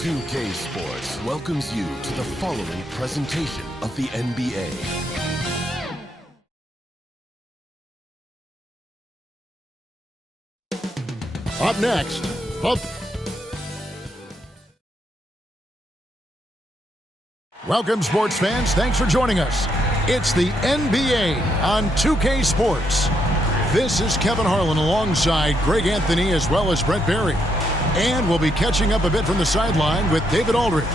2K Sports welcomes you to the following presentation of the NBA. Up next, welcome sports fans, thanks for joining us. It's the NBA on 2K Sports. This is Kevin Harlan alongside Greg Anthony as well as Brent Barry. And we'll be catching up a bit from the sideline with David Aldridge.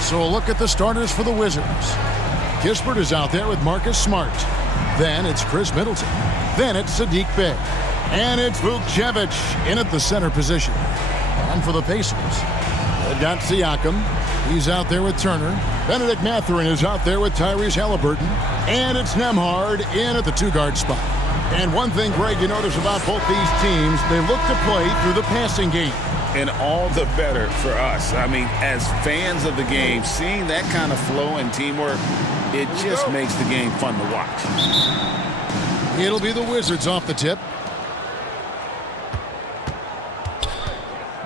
So a look at the starters for the Wizards. Kispert is out there with Marcus Smart. Then it's Chris Middleton. Then it's Saddiq Bey. And it's Vukcevic in at the center position. And for the Pacers, they've got Siakam. He's out there with Turner. Benedict Mathurin is out there with Tyrese Halliburton. And it's Nembhard in at the two-guard spot. And one thing, Greg, you notice about both these teams, they look to play through the passing game. And all the better for us. I mean, as fans of the game, seeing that kind of flow and teamwork, it just makes the game fun to watch. It'll be the Wizards off the tip.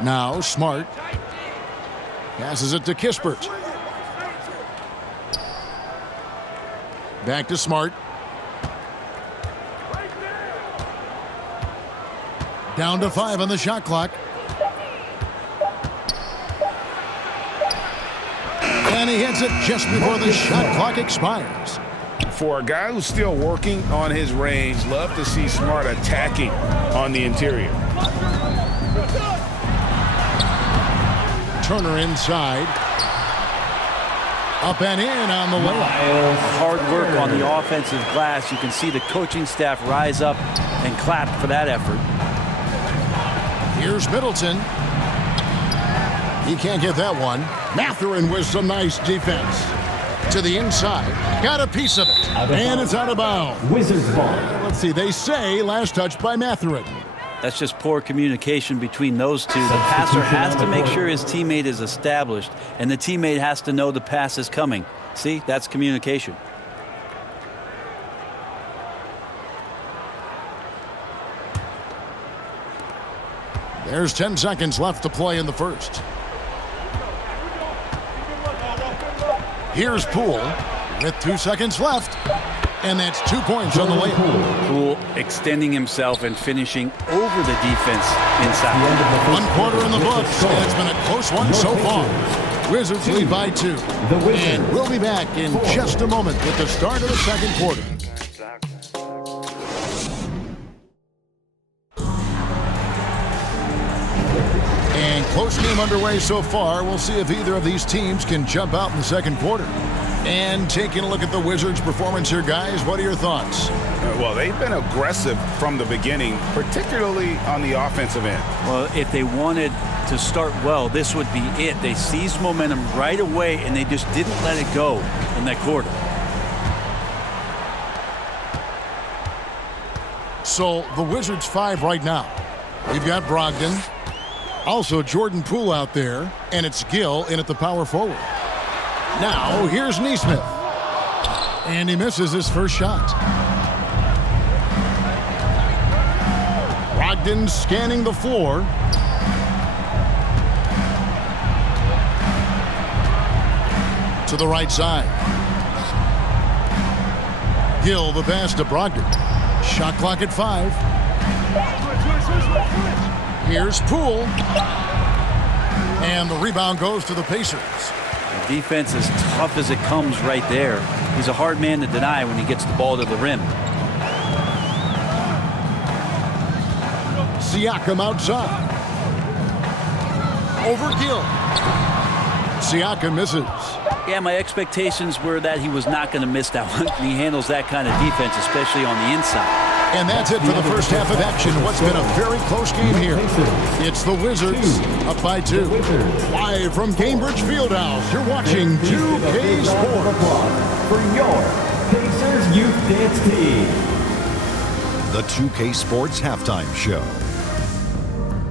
Now Smart passes it to Kispert. Back to Smart. Down to 5 on the shot clock. And he hits it just before the shot clock expires. For a guy who's still working on his range, love to see Smart attacking on the interior. Turner inside. Up and in on the layup. Hard work on the offensive glass. You can see the coaching staff rise up and clap for that effort. Here's Middleton. He can't get that one. Mathurin with some nice defense. To the inside. Got a piece of it. And it's out of bounds. Wizards ball. Let's see. They say last touch by Mathurin. That's just poor communication between those two. The passer has to make sure his teammate is established, and the teammate has to know the pass is coming. See, that's communication. There's 10 seconds left to play in the first. Here's Poole with 2 seconds left. And that's 2 points on the layup. Poole extending himself and finishing over the defense inside. 1 quarter in the books, and it's been a close one so far. Wizards lead by 2. And we'll be back in just a moment with the start of the second quarter. And close game underway so far. We'll see if either of these teams can jump out in the second quarter. And taking a look at the Wizards' performance here, guys, what are your thoughts? Well, they've been aggressive from the beginning, particularly on the offensive end. Well, if they wanted to start well, this would be it. They seized momentum right away, and they just didn't let it go in that quarter. So the Wizards 5 right now. We've got Brogdon. Also Jordan Poole out there, and it's Gill in at the power forward. Now, here's Nesmith. And he misses his first shot. Brogdon scanning the floor. To the right side. Gill the pass to Brogdon. Shot clock at 5. Here's Poole. And the rebound goes to the Pacers. The defense is tough as it comes right there. He's a hard man to deny when he gets the ball to the rim. Siakam outside. Over Gill. Siakam misses. Yeah, my expectations were that he was not going to miss that one. He handles that kind of defense, especially on the inside. And that's it for the first half of action. What's been a very close game here. It's the Wizards up by 2. Live from Cambridge Fieldhouse, you're watching 2K Sports. For your Pacers Youth Dance Team. The 2K Sports Halftime Show.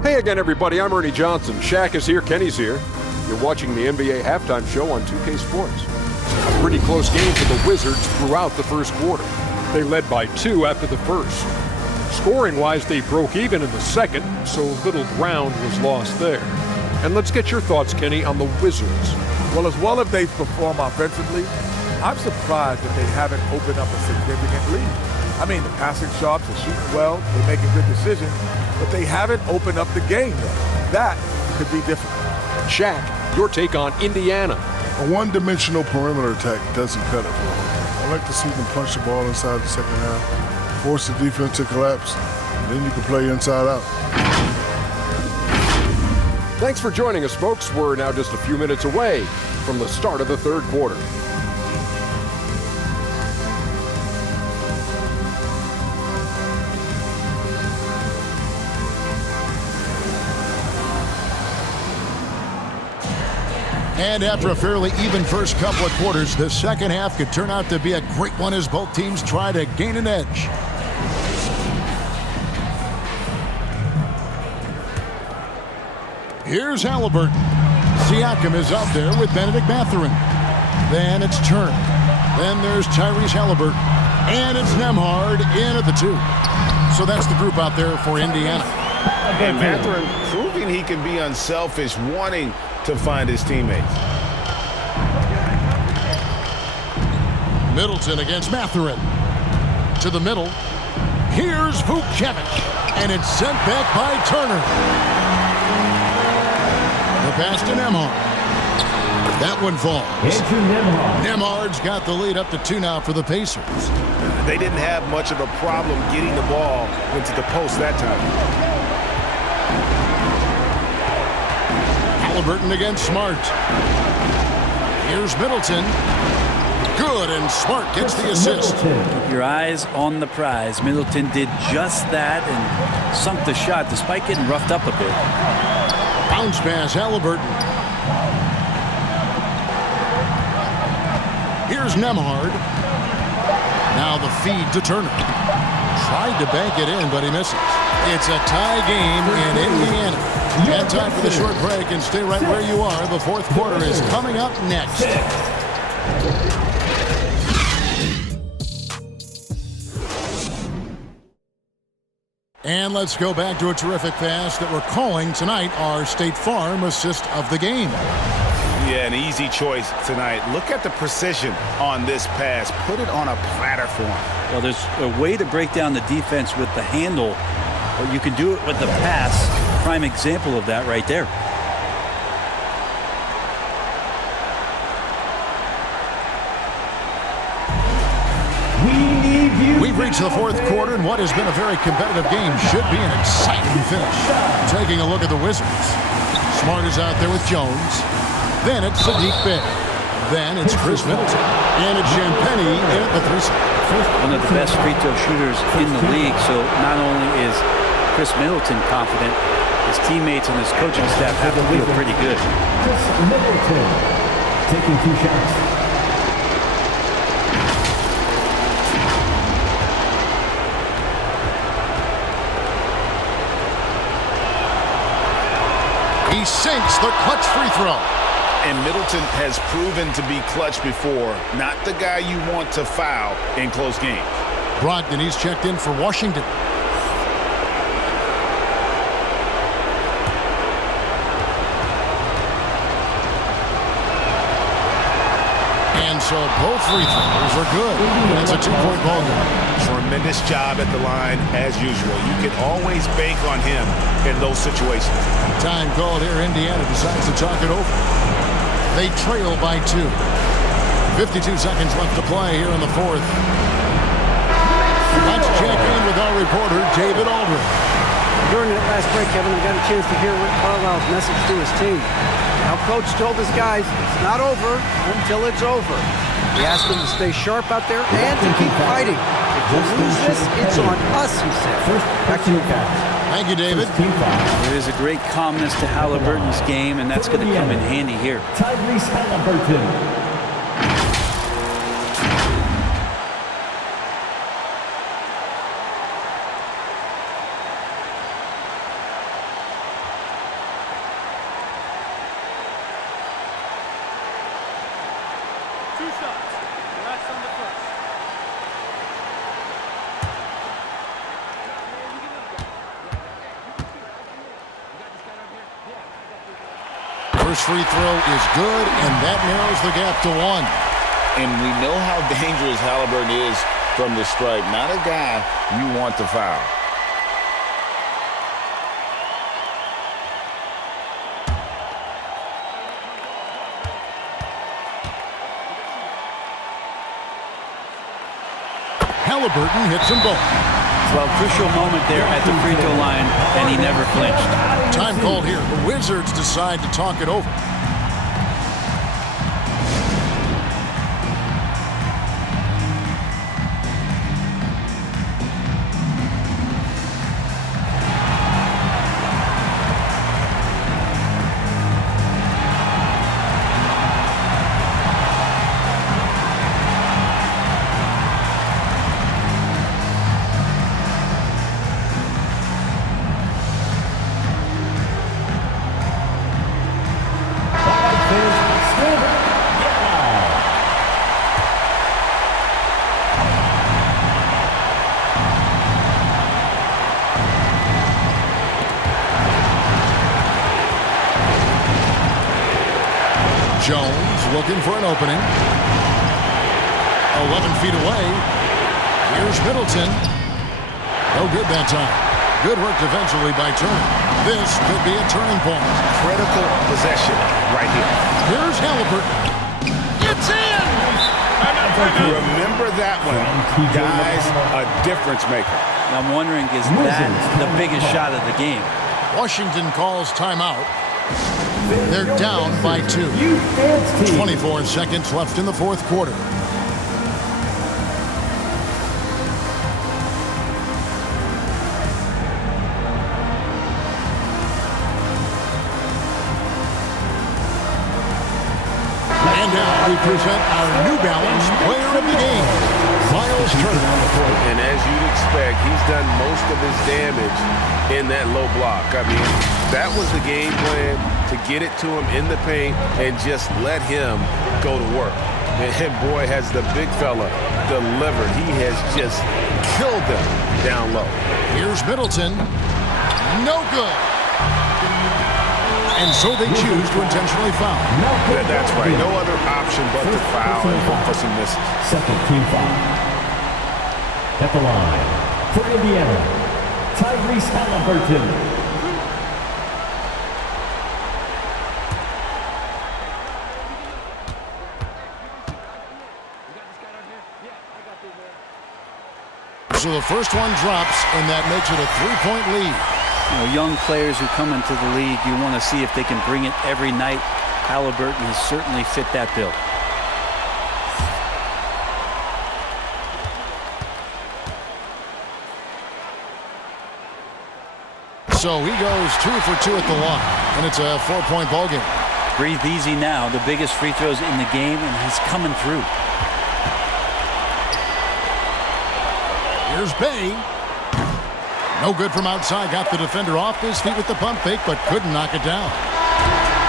Hey again, everybody. I'm Ernie Johnson. Shaq is here. Kenny's here. You're watching the NBA Halftime Show on 2K Sports. A pretty close game for the Wizards throughout the first quarter. They led by 2 after the first. Scoring-wise, they broke even in the second, so little ground was lost there. And let's get your thoughts, Kenny, on the Wizards. Well as they've performed offensively, I'm surprised that they haven't opened up a significant lead. I mean, the passing sharps are shooting well, they're making good decisions, but they haven't opened up the game yet. That could be difficult. Shaq, your take on Indiana. A one-dimensional perimeter attack doesn't cut it for them. I like to see them punch the ball inside the second half, force the defense to collapse, and then you can play inside out. Thanks for joining us, folks. We're now just a few minutes away from the start of the third quarter. And after a fairly even first couple of quarters, the second half could turn out to be a great one as both teams try to gain an edge. Here's Halliburton. Siakam is out there with Benedict Mathurin. Then it's Turner. Then there's Tyrese Halliburton. And it's Nembhard in at the 2. So that's the group out there for Indiana. And Mathurin proving he can be unselfish, wanting to find his teammates. Middleton against Mathurin. To the middle. Here's Vucevic. And it's sent back by Turner. The pass to Nembhard. That one falls. Nembhard's got the lead up to 2 now for the Pacers. They didn't have much of a problem getting the ball into the post that time. Halliburton against Smart. Here's Middleton. Good, and Smart gets the assist. Keep your eyes on the prize. Middleton did just that and sunk the shot despite getting roughed up a bit. Bounce pass, Halliburton. Here's Nembhard. Now the feed to Turner. Tried to bank it in, but he misses. It's a tie game in Indiana. And time for the short break, and stay right where you are. The fourth quarter is coming up next. And let's go back to a terrific pass that we're calling tonight our State Farm assist of the game. Yeah, an easy choice tonight. Look at the precision on this pass. Put it on a platter for him. Well, there's a way to break down the defense with the handle, but you can do it with the pass. Prime example of that right there. We've reached the fourth quarter, and what has been a very competitive game should be an exciting finish. Taking a look at the Wizards. Smart is out there with Jones. Then it's Sadiq Bey. Then it's Chris Middleton. And it's Champagny in at the 3. One of the best free throw shooters in the league, so not only is Chris Middleton confident, his teammates and his coaching staff have to feel pretty good. Chris Middleton taking 2 shots. He sinks the clutch free throw. And Middleton has proven to be clutch before. Not the guy you want to foul in close games. Brogdon, he's checked in for Washington. And so both free throws are good. That's a 2-point ball game. Tremendous job at the line as usual. You can always bank on him in those situations. Time called here. Indiana decides to talk it over. They trail by 2. 52 seconds left to play here in the fourth. Let's check in with our reporter, David Aldridge. During that last break, Kevin, I got a chance to hear Rick Carlisle's message to his team. Now, Coach told his guys, it's not over until it's over. He asked them to stay sharp out there and to keep fighting. If you lose this, it's on us, he said. Back to you guys. Thank you, David. There is a great calmness to Halliburton's game, and that's going to come in handy here. Tyrese Halliburton. First free throw is good, and that narrows the gap to 1. And we know how dangerous Halliburton is from the stripe. Not a guy you want to foul. Halliburton hits them both. Well, crucial moment there at the free throw line, and he never flinched. Time called here. The Wizards decide to talk it over. Jones looking for an opening. 11 feet away. Here's Middleton. No good that time. Good work defensively by Turner. This could be a turning point. Critical possession right here. Here's Halliburton. It's in! Remember that one. Guys, a difference maker. I'm wondering, is that the biggest shot of the game? Washington calls timeout. They're down by 2. 24 seconds left in the fourth quarter. And now we present our New Balance player of the game, Miles Turner. And as you'd expect, he's done most of his damage in that low block. I mean, that was the game plan, to get it to him in the paint and just let him go to work. And boy, has the big fella delivered. He has just killed them down low. Here's Middleton. No good. And so they choose to intentionally foul. That's right. No other option but to foul and hope for some misses. Second team foul. At the line, for Indiana, Tyrese Halliburton. So the first one drops, and that makes it a 3-point lead. You know, young players who come into the league, you want to see if they can bring it every night. Halliburton has certainly fit that bill. So he goes 2 for 2 at the line, and it's a 4-point ball game. Breathe easy now. The biggest free throws in the game, and he's coming through. Here's Bay. No good from outside. Got the defender off his feet with the pump fake, but couldn't knock it down.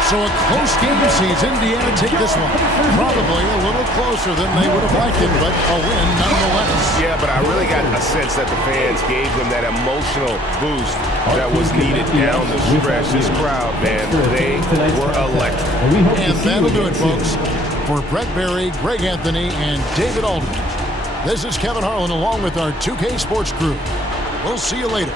So a close game sees Indiana take this one. Probably a little closer than they would have liked it, but a win nonetheless. Yeah, but I really got a sense that the fans gave them that emotional boost that was needed down the stretch. This crowd, man, they were electric. And that'll do it, folks. For Brett Berry, Greg Anthony, and David Aldridge, this is Kevin Harlan along with our 2K Sports crew. We'll see you later.